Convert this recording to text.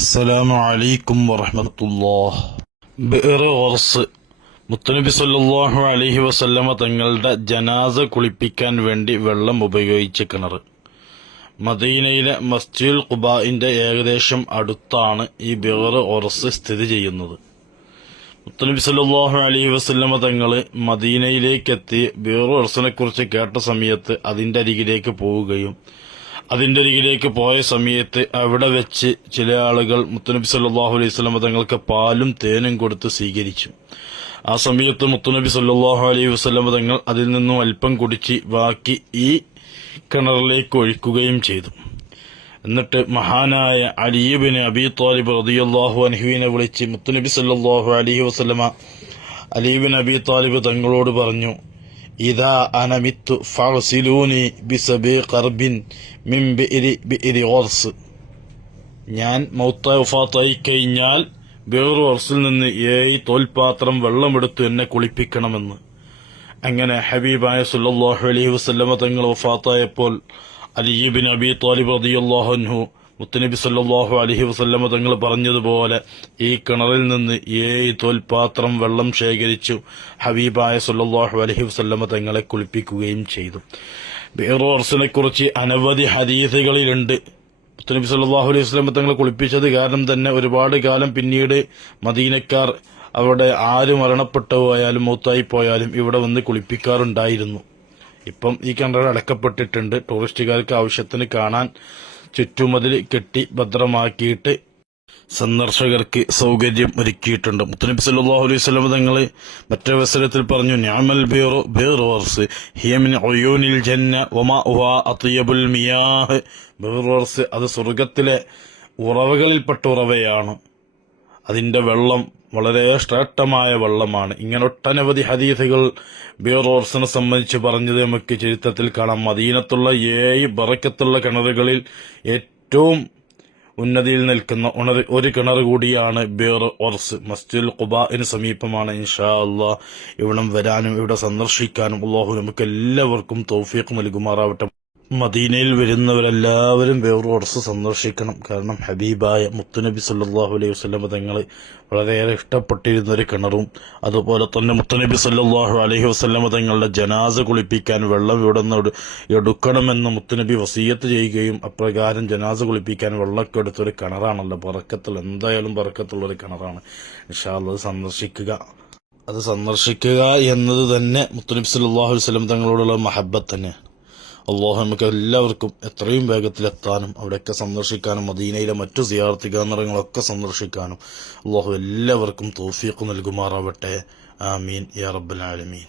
അസ്സലാമു അലൈക്കും വറഹമത്തുല്ലാഹ് ബിർ വർസ് മുത്തനബി സല്ലല്ലാഹു അലൈഹി വസല്ലമ തങ്ങളുടെ ജനാസ കുളിപ്പിക്കാൻ വേണ്ടി വെള്ളം ഉപയോഗിച്ച കിണർ. മദീനയിലെ മസ്ജിദുൽ ഖുബായിന്റെ ഏകദേശം അടുത്താണ് ഈ ബിർ ഒറസ് സ്ഥിതി ചെയ്യുന്നത്. മുത്തനബി സല്ലല്ലാഹു അലൈഹി വസല്ലമ തങ്ങൾ മദീനയിലേക്കെത്തി ബിർ ഒറസിനെ കുറിച്ച് കേട്ട സമയത്ത് അതിന്റെ അരികിലേക്ക് പോവുകയും അതിന്റെ അരികിലേക്ക് പോയ സമയത്ത് അവിടെ വെച്ച് ചില ആളുകൾ മുത്തനബി സല്ലാഹു അലൈഹി സ്വലമ തങ്ങൾക്ക് പാലും തേനും കൊടുത്ത് സ്വീകരിച്ചു. ആ സമയത്ത് മുത്തനബി സല്ലാഹു അലൈഹി വസ്ലമ തങ്ങൾ അതിൽ നിന്നും അല്പം കുടിച്ച് ബാക്കി ഈ കിണറിലേക്ക് ഒഴിക്കുകയും ചെയ്തു. എന്നിട്ട് മഹാനായ അലീബിന് അബി താലിബ് റതിയല്ലാഹു അനഹുവിനെ വിളിച്ച് മുത്തനബി സല്ലാഹു അലഹി വസ്ലമ അലീബിൻ അബി താലിബ് തങ്ങളോട് പറഞ്ഞു ഇതാ അനമിത്തു ഫസിലൂനി ബിസബി കർബിൻ മിൻ ബിഇരി ബിഇരി ഓർസ് ഞാൻ മൗത്ത വഫാത്തായി കഴിഞ്ഞാൽ ബേറു ഓർസിൽ നിന്ന് ഏയ് തോൽപാത്രം വെള്ളമെടുത്ത് എന്നെ കുളിപ്പിക്കണമെന്ന്. അങ്ങനെ ഹബീബായ സുല്ലാഹു അലൈഹി വസ്ലമ തങ്ങൾ വഫാത്തായപ്പോൾ അലിബിൻ അബി താലിബ് റദിയല്ലാഹുൻഹു മുത്തനബി സല്ലാഹു അലഹി വസല്ലമ തങ്ങൾ പറഞ്ഞതുപോലെ ഈ കിണറിൽ നിന്ന് ഏഴ് തോൽപാത്രം വെള്ളം ശേഖരിച്ചു ഹബീബായ സല്ലാഹു അലഹി വസല്ലമ തങ്ങളെ കുളിപ്പിക്കുകയും ചെയ്തു. ബേറോർസിനെ കുറിച്ച് അനവധി ഹദീസുകളിലുണ്ട്. മുത്തനബി സല്ലാഹു അലൈഹി വസ്ലമ തങ്ങളെ കുളിപ്പിച്ചത് കാരണം തന്നെ ഒരുപാട് കാലം പിന്നീട് മദീനക്കാർ അവിടെ ആര് മരണപ്പെട്ടു പോയാലും മൂത്തായി പോയാലും ഇവിടെ വന്ന് കുളിപ്പിക്കാറുണ്ടായിരുന്നു. ഇപ്പം ഈ കിണർ അടക്കപ്പെട്ടിട്ടുണ്ട്. ടൂറിസ്റ്റുകാർക്ക് ആവശ്യത്തിന് കാണാൻ ചുറ്റുമതിൽ കെട്ടി ഭദ്രമാക്കിയിട്ട് സന്ദർശകർക്ക് സൗകര്യം ഒരുക്കിയിട്ടുണ്ട്. മുത്തനബി സല്ലാഹു അലൈഹി സ്വലം തങ്ങൾ മറ്റവസരത്തിൽ പറഞ്ഞു ഞാമൽ ബേറോ ബേറോർസ് ഹിയമിൻ ഒയോനിൽ ജന്ന ഒമാ ഉഹാ അത്തിയബുൽ മിയാഹ്. ബേറോർസ് അത് സ്വർഗത്തിലെ ഉറവകളിൽപ്പെട്ട ഉറവയാണ്. അതിന്റെ വെള്ളം വളരെ ശ്രേഷ്ഠമായ വെള്ളമാണ്. ഇങ്ങനെ ഒട്ടനവധി ഹദീസുകൾ ബിയറോർസിനെ സംബന്ധിച്ച് പറഞ്ഞത് നമുക്ക് ചരിത്രത്തിൽ കാണാം. മദീനത്തുള്ള ഏഴ് ബറക്കത്തുള്ള കിണറുകളിൽ ഏറ്റവും ഉന്നതിയിൽ നിൽക്കുന്ന ഉണർ ഒരു കിണർ കൂടിയാണ് ബിയർ ഒർസ് മസ്ജിദുൽ ഖുബാന് സമീപമാണ്. ഇൻഷാ അള്ളാഹ് ഇവിടം വരാനും ഇവിടെ സന്ദർശിക്കാനും അള്ളാഹു നമുക്ക് എല്ലാവർക്കും തൗഫീഖ് നൽകുമാറാവട്ടെ. മദീനയിൽ വരുന്നവരെല്ലാവരും വേറോർസ് സന്ദർശിക്കണം. കാരണം ഹബീബായ മുത്തുനബി സല്ലാഹു അലൈഹി വസ്ലം തങ്ങൾ വളരെയേറെ ഇഷ്ടപ്പെട്ടിരുന്ന ഒരു കിണറും അതുപോലെ തന്നെ മുത്തുനബി സല്ലാഹു അലൈഹി വസ്ലം തങ്ങളുടെ ജനാസ കുളിപ്പിക്കാൻ വെള്ളം ഇവിടെ നിന്ന് എടുക്കണമെന്ന് മുത്തുനബി വസീയത്ത് ചെയ്യുകയും അപ്രകാരം ജനാസ കുളിപ്പിക്കാൻ വെള്ളമൊക്കെ എടുത്തൊരു കിണറാണല്ലോ. പറക്കത്തിൽ എന്തായാലും പറക്കത്തുള്ളൊരു കിണറാണ്. അത് സന്ദർശിക്കുക. അത് സന്ദർശിക്കുക എന്നത് തന്നെ മുത്തുനബി സല്ലാഹു വസ്ലം തങ്ങളോടുള്ള മഹബത്ത് തന്നെ അള്ളാഹു നമുക്ക് എല്ലാവർക്കും എത്രയും വേഗത്തിലെത്താനും അവിടെയൊക്കെ സന്ദർശിക്കാനും മദീനയിലെ മറ്റു സിയാർത്തി കേന്ദ്രങ്ങളൊക്കെ സന്ദർശിക്കാനും അള്ളാഹു എല്ലാവർക്കും തോഫിയൊക്കെ നൽകുമാറാവട്ടെ. ആമീൻ. യാ റബ്ബൽ ആലമീൻ.